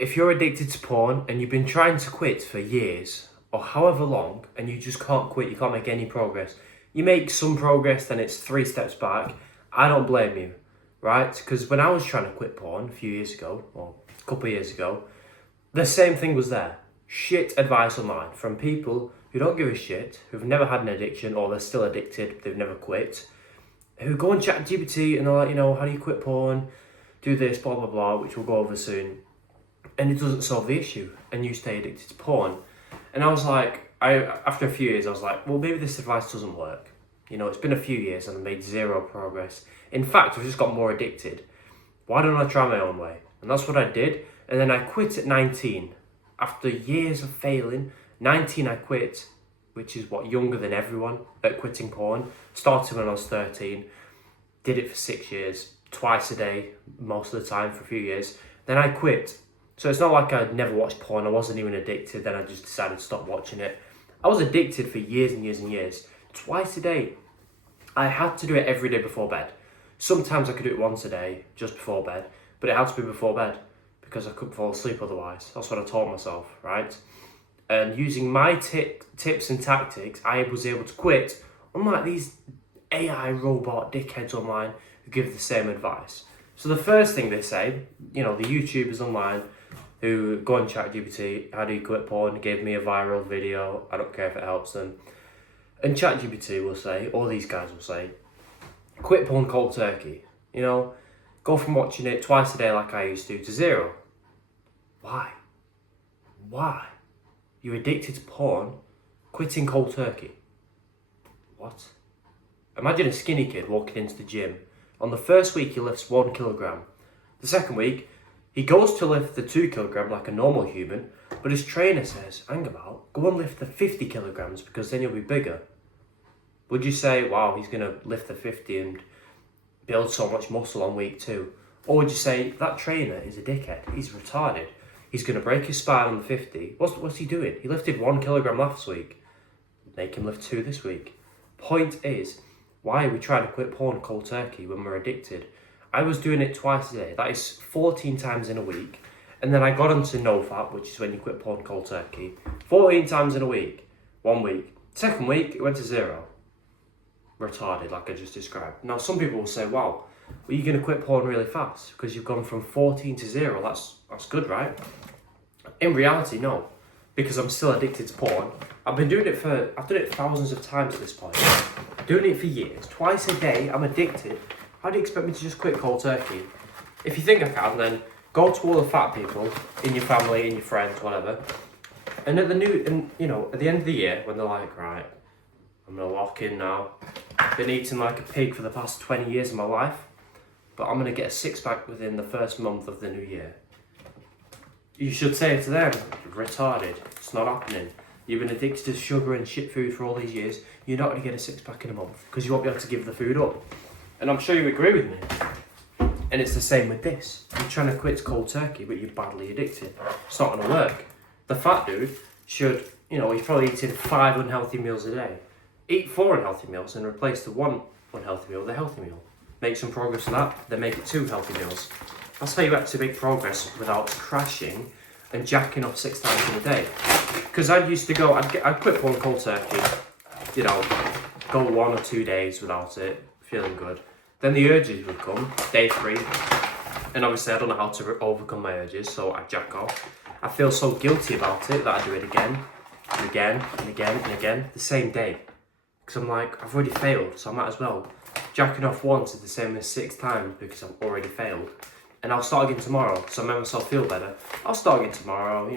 if you're addicted to porn and you've been trying to quit for years or however long and you just can't quit, you can't make any progress, you make some progress, then it's 3 steps back. I don't blame you, right? Because when I was trying to quit porn a few years ago, or a couple of years ago, the same thing was there. Shit advice online from people who don't give a shit, who've never had an addiction or they're still addicted, they've never quit, who go on ChatGPT and they're like, how do you quit porn? Do this, blah, blah, blah, which we'll go over soon. And it doesn't solve the issue, and you stay addicted to porn. And I was like, after a few years, I was like, well, maybe this advice doesn't work. It's been a few years and I've made zero progress. In fact, I've just got more addicted. Why don't I try my own way? And that's what I did. And then I quit at 19. After years of failing, 19 I quit, which is younger than everyone at quitting porn. Started when I was 13. Did it for 6 years, twice a day, most of the time for a few years. Then I quit. So it's not like I'd never watched porn, I wasn't even addicted, then I just decided to stop watching it. I was addicted for years and years and years. Twice a day. I had to do it every day before bed. Sometimes I could do it once a day, just before bed, but it had to be before bed because I couldn't fall asleep otherwise. That's what I taught myself, right? And using my tips and tactics, I was able to quit, unlike these AI robot dickheads online who give the same advice. So the first thing they say, the YouTubers online who go on ChatGPT, how do you quit porn, gave me a viral video, I don't care if it helps them. And ChatGPT will say, or these guys will say, quit porn cold turkey. Go from watching it twice a day like I used to 0. Why? You're addicted to porn, quitting cold turkey. What? Imagine a skinny kid walking into the gym. On the first week, he lifts 1 kilogram. The second week, he goes to lift the 2 kilogram like a normal human, but his trainer says, hang about, go and lift the 50 kilograms because then you'll be bigger. Would you say, wow, he's going to lift the 50 and build so much muscle on week 2? Or would you say, that trainer is a dickhead, he's retarded, he's going to break his spine on the 50. What's he doing? He lifted 1 kilogram last week. Make him lift 2 this week. Point is, why are we trying to quit porn cold turkey when we're addicted? I was doing it twice a day. That is 14 times in a week. And then I got onto NoFap, which is when you quit porn cold turkey. 14 times in a week. 1 week. Second week, it went to 0. Retarded, like I just described. Now, some people will say, wow, well, you're going to quit porn really fast because you've gone from 14 to 0. That's good, right? In reality, no. Because I'm still addicted to porn. I've done it thousands of times at this point. Doing it for years. Twice a day, I'm addicted. How do you expect me to just quit cold turkey? If you think I can, then go to all the fat people in your family, in your friends, whatever. And at the end of the year, when they're like, right, I'm gonna lock in now. I've been eating like a pig for the past 20 years of my life, but I'm gonna get a 6-pack within the first month of the new year. You should say to them, retarded, it's not happening. You've been addicted to sugar and shit food for all these years. You're not gonna get a 6-pack in a month because you won't be able to give the food up. And I'm sure you agree with me. And it's the same with this. You're trying to quit cold turkey, but you're badly addicted. It's not gonna work. The fat dude should, he's probably eating 5 unhealthy meals a day. Eat 4 unhealthy meals and replace the 1 unhealthy meal with a healthy meal. Make some progress on that, then make it 2 healthy meals. That's how you actually make progress without crashing and jacking up 6 times in a day. Because I'd quit porn cold turkey, go 1 or 2 days without it, feeling good. Then the urges would come, day 3, and obviously I don't know how to overcome my urges, so I jack off. I feel so guilty about it that I do it again, and again, and again, and again, the same day. Because I'm like, I've already failed, so I might as well. Jacking off once is the same as 6 times because I've already failed. And I'll start again tomorrow, so I make myself feel better. I'll start again tomorrow,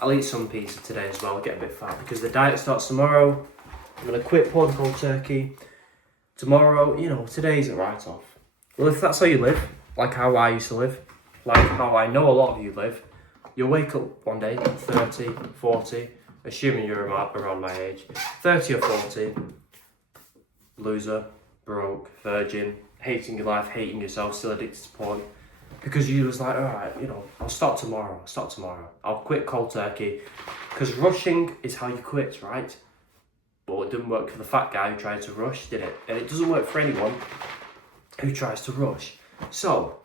I'll eat some pizza today as well, get a bit fat, because the diet starts tomorrow. I'm going to quit porn cold turkey. Tomorrow, today's a write-off. Well, if that's how you live, like how I used to live, like how I know a lot of you live, you'll wake up one day, 30, 40, assuming you're around my age, 30 or 40, loser, broke, virgin, hating your life, hating yourself, still addicted to porn, because you was like, alright, I'll start tomorrow, I'll quit cold turkey, because rushing is how you quit, right? But it didn't work for the fat guy who tried to rush, did it? And it doesn't work for anyone who tries to rush. So,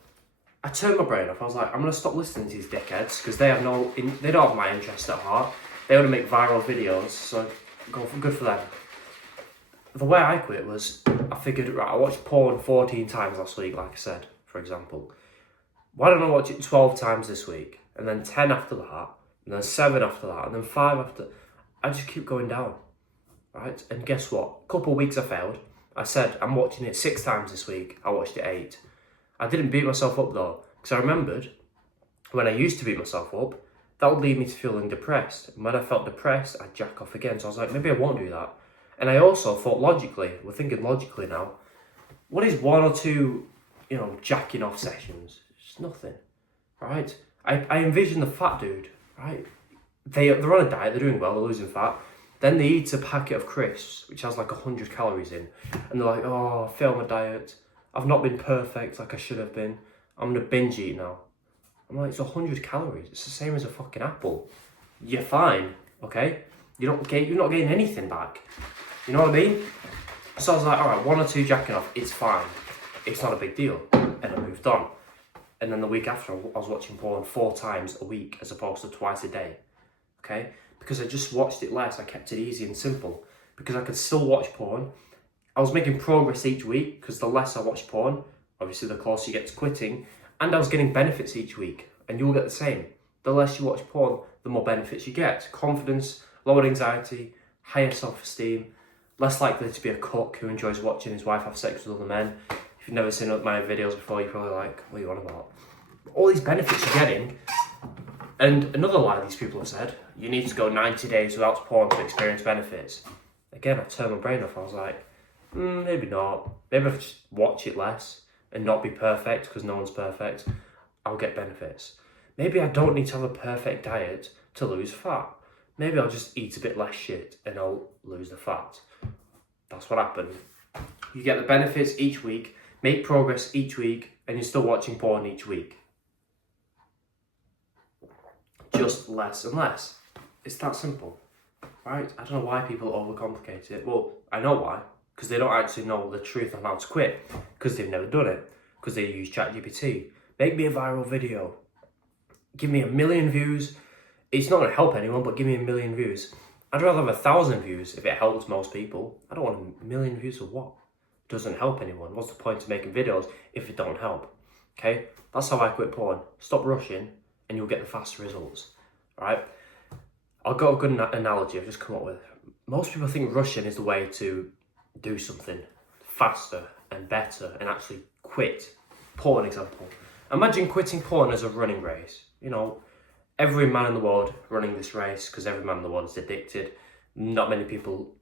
I turned my brain off. I was like, I'm going to stop listening to these dickheads because they don't have my interest at heart. They want to make viral videos, so good for them. The way I quit was, I figured, right, I watched porn 14 times last week, like I said, for example. Why don't I watch it 12 times this week? And then 10 after that, and then 7 after that, and then 5 after. I just keep going down, right? And guess what? A couple of weeks I failed. I said, I'm watching it 6 times this week. I watched it 8. I didn't beat myself up though, because I remembered when I used to beat myself up, that would lead me to feeling depressed. And when I felt depressed, I'd jack off again. So I was like, maybe I won't do that. And I also thought logically, we're thinking logically now, what is 1 or 2, jacking off sessions? It's nothing, right? I envision the fat dude, right? They're on a diet, they're doing well, they're losing fat. Then they eat a packet of crisps, which has like 100 calories in. And they're like, oh, I failed my diet. I've not been perfect like I should have been. I'm gonna binge eat now. I'm like, it's 100 calories. It's the same as a fucking apple. You're fine, okay? You're not getting anything back. You know what I mean? So I was like, all right, 1 or 2 jacking off, it's fine. It's not a big deal. And I moved on. And then the week after, I was watching porn 4 times a week as opposed to twice a day, okay? Because I just watched it less. I kept it easy and simple because I could still watch porn. I was making progress each week because the less I watched porn, obviously the closer you get to quitting, and I was getting benefits each week, and you'll get the same. The less you watch porn, the more benefits you get. Confidence, lowered anxiety, higher self-esteem, less likely to be a cuck who enjoys watching his wife have sex with other men. If you've never seen my videos before, you're probably like, what are you on about? All these benefits you're getting. And another lie these people have said, you need to go 90 days without porn to experience benefits. Again, I turned my brain off. I was like, maybe not. Maybe if I just watch it less and not be perfect, because no one's perfect, I'll get benefits. Maybe I don't need to have a perfect diet to lose fat. Maybe I'll just eat a bit less shit and I'll lose the fat. That's what happened. You get the benefits each week, make progress each week, and you're still watching porn each week. Just less and less. It's that simple, right? I don't know why people overcomplicate it. Well, I know why. Because they don't actually know the truth on how to quit. Because they've never done it. Because they use ChatGPT. Make me a viral video. Give me 1 million views. It's not going to help anyone, but give me 1 million views. I'd rather have 1,000 views if it helps most people. I don't want 1 million views for what? It doesn't help anyone. What's the point of making videos if it don't help? Okay? That's how I quit porn. Stop rushing and you'll get the fast results. Alright? I've got a good analogy I've just come up with. Most people think rushing is the way to do something faster and better and actually quit. Porn example. Imagine quitting porn as a running race. Every man in the world running this race because every man in the world is addicted. Not many people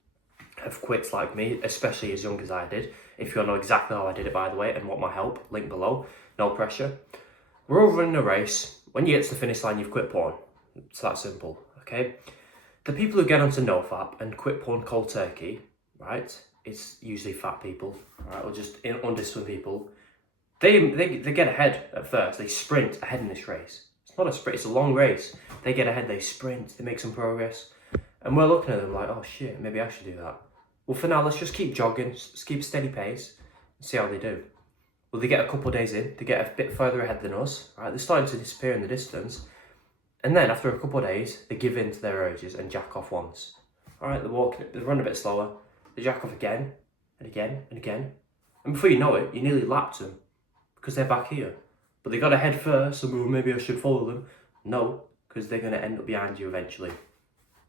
have quit like me, especially as young as I did. If you want to know exactly how I did it, by the way, and want my help, link below. No pressure. We're all running a race. When you get to the finish line, you've quit porn. It's that simple, okay? The people who get onto NoFap and quit porn cold turkey, right? It's usually fat people, right? Or just undisciplined people. They get ahead at first. They sprint ahead in this race. It's not a sprint, it's a long race. They get ahead, they sprint, they make some progress. And we're looking at them like, oh shit, maybe I should do that. Well, for now, let's just keep jogging, just keep a steady pace, and see how they do. Well, they get a couple of days in, they get a bit further ahead than us, right? They're starting to disappear in the distance. And then after a couple of days, they give in to their urges and jack off once. All right, they run a bit slower, they jack off again, and again, and again. And before you know it, you nearly lapped them, because they're back here. But they got ahead first, so maybe I should follow them. No, because they're going to end up behind you eventually.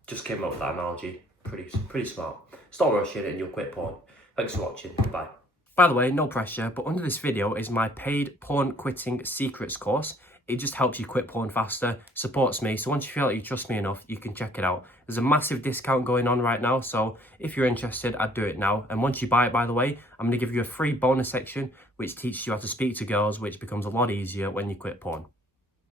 Just came up with that analogy. Pretty smart. Stop rushing it and you'll quit porn. Thanks for watching. Bye. By the way, no pressure, but under this video is my paid porn quitting secrets course. It just helps you quit porn faster, supports me, so once you feel like you trust me enough, you can check it out. There's a massive discount going on right now, so if you're interested, I'd do it now. And once you buy it, by the way, I'm going to give you a free bonus section which teaches you how to speak to girls, which becomes a lot easier when you quit porn.